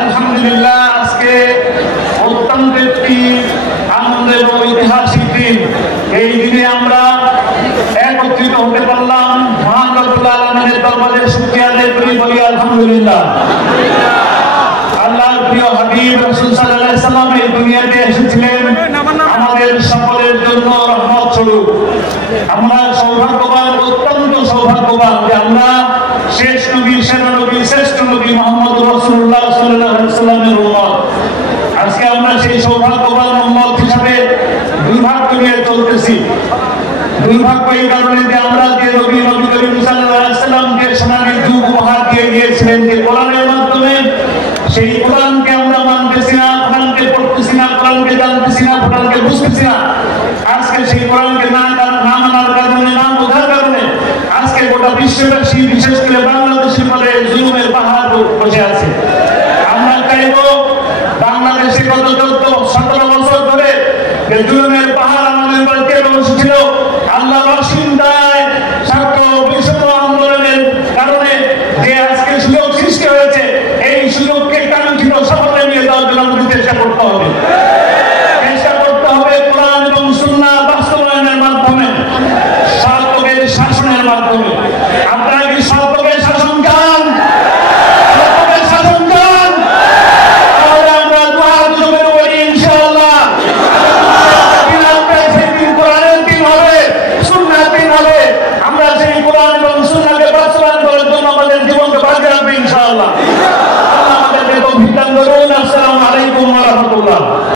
আলহামদুলিল্লাহ, আজকে অত্যন্ত একটি আনন্দের ও ঐতিহাসিক দিন। এই দিনে আমরা একত্রিত হতে পারলাম। মহান রব্বুল আলামিনের দরবারে শুকরিয়া আদায় করি, বলি আলহামদুলিল্লাহ। আল্লাহর প্রিয় হাবিব রাসূল সাল্লাল্লাহু আলাইহি সাল্লাম এই দুনিয়াতে এসেছিলেন আমাদের সকলের জন্য রহমত স্বরূপ। আমরা সৌভাগ্যবান, অত্যন্ত সৌভাগ্যবান যে আমরা শেষ নবী, সেরা নবী, শ্রেষ্ঠ নবী মুহাম্মদ রাসূলুল্লাহ সাল্লাল্লাহু আলাইহি সাল্লামের উম্মত। আজকে আমরা সেই সৌভাগ্যবান উম্মত হিসেবে দুর্ভাগ্য নিয়ে চলতেছি। দুর্ভাগ্য এই কারণে যে আমরা যে নবী করিম সাল্লাল্লাহু আলাইহি সাল্লামকে সোনালী যুগ উপহার দিয়ে গিয়েছিলেন যে কোরআনের মাধ্যমে, সেই কোরআনকে আমরা মানতেছি না, কোরআনকে পড়তেছি না, কোরআনকে জানতেছি না, কোরআনকে বুঝতেছি না। আজকে সেই কোরআনকে না মানার কারণে, না বোঝার কারণে আজকে গোটা বিশ্ববাসী, বিশেষ করে বাংলাদেশের পরে জুলুমের পাহাড় বসে আছে। আমরা চাইব বাংলাদেশে গত 17 বছর ধরে যে জুলুমের পাহাড় আমাদের উপর বসেছিল,